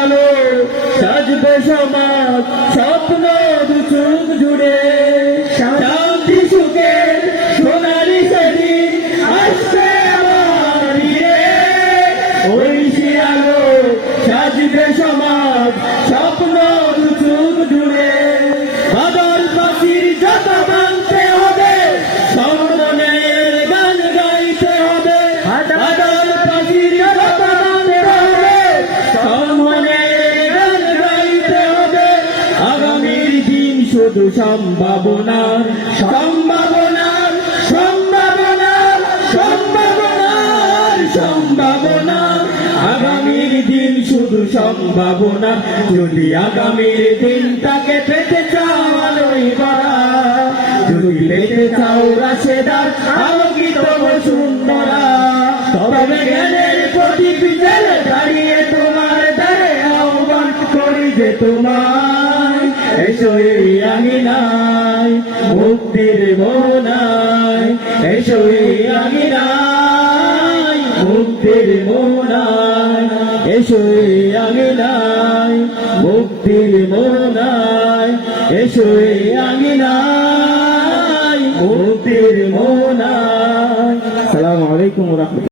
আলো, সাজবে সমাজ স্বপ্ন চোখ জুড়ে। শান্তি সুখের সোনালি সেদিন আসবে আমার ওই আলো, সাজবে সমাজ শুধু সম্ভাবনার সম্ভাবনার সম্ভাবনার সম্ভাবনার সম্ভাবনা। আগামীর দিন শুধু সম্ভাবনা, যদি আগামীর দিনটাকে পেতে যদি পেতে চাও রাশেদার আলোকিত সুন্দরা, তবে জ্ঞানের প্রদীপ জেলে দাঁড়িয়ে তোমার দ্বারে আহ্বান করি যে তোমায় এসোই আমি নাই, মুক্তির মোনাই এসোই আমি নাই, মুক্তির মোনাই এসোই আমি নাই, মুক্তির মোনাই এসোই আমি নাই, মুক্তির মোনাই সালাম আলাইকুম রহমতুল্লাহ।